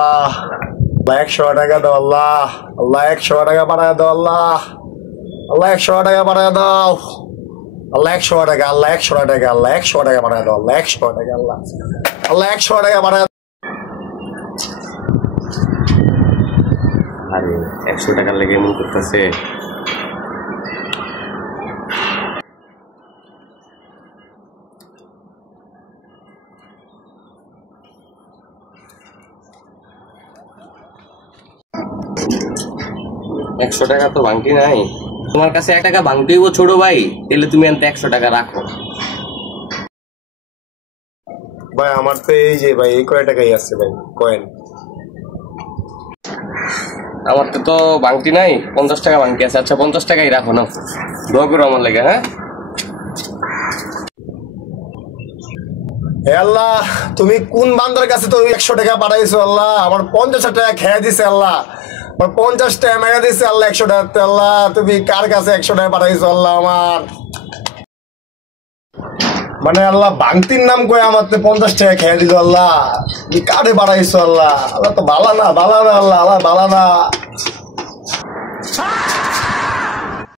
আল্লাহ 100 টাকা দাও আল্লাহ, আল্লাহ 100 টাকা বাড়ায় দাও আল্লাহ, আল্লাহ 100 টাকা বাড়ায় দাও আল্লাহ, 100 টাকা, আল্লাহ 100 টাকা, আল্লাহ 100 টাকা বাড়ায় দাও আল্লাহ, 100 টাকা আল্লাহ, আল্লাহ 100 টাকা বাড়ায়। আরে 100 টাকার লেগে এমন করতেছে। একশো টাকা তো ভাঙটি নাই তোমার কাছে, 1 টাকা ভাঙতেইব ছোট ভাই, তাহলে তুমি এনতে 100 টাকা রাখো। ভাই আমার তো এই যে ভাই এই কয় টাকাই আছে ভাই কয়েন, আমার তো ভাঙটি নাই, 50 টাকা ভাঙটি আছে। আচ্ছা 50 টাকাই রাখো না, দোয়া করো আমার লেগে। হ্যাঁ হে আল্লাহ, তুমি কোন বান্দার কাছে তুমি 100 টাকা পাঠাইছো আল্লাহ, আমার 50 টাকা খেয়ে দিছে আল্লাহ, আমার 50 টাকা মেরে দিছে আল্লাহ 100 টাকা। আল্লাহ তুমি কার কাছে 100 টাকা পাঠাইছো আল্লাহ আমার, মানে আল্লাহ বাংতির নাম করে আমার 50 টাকা খেয়ে দিল আল্লাহ, তুমি কারে পাঠাইছো আল্লাহ, আল্লাহ তো বালা না, বালা না আল্লাহ, আল্লাহ বালা না।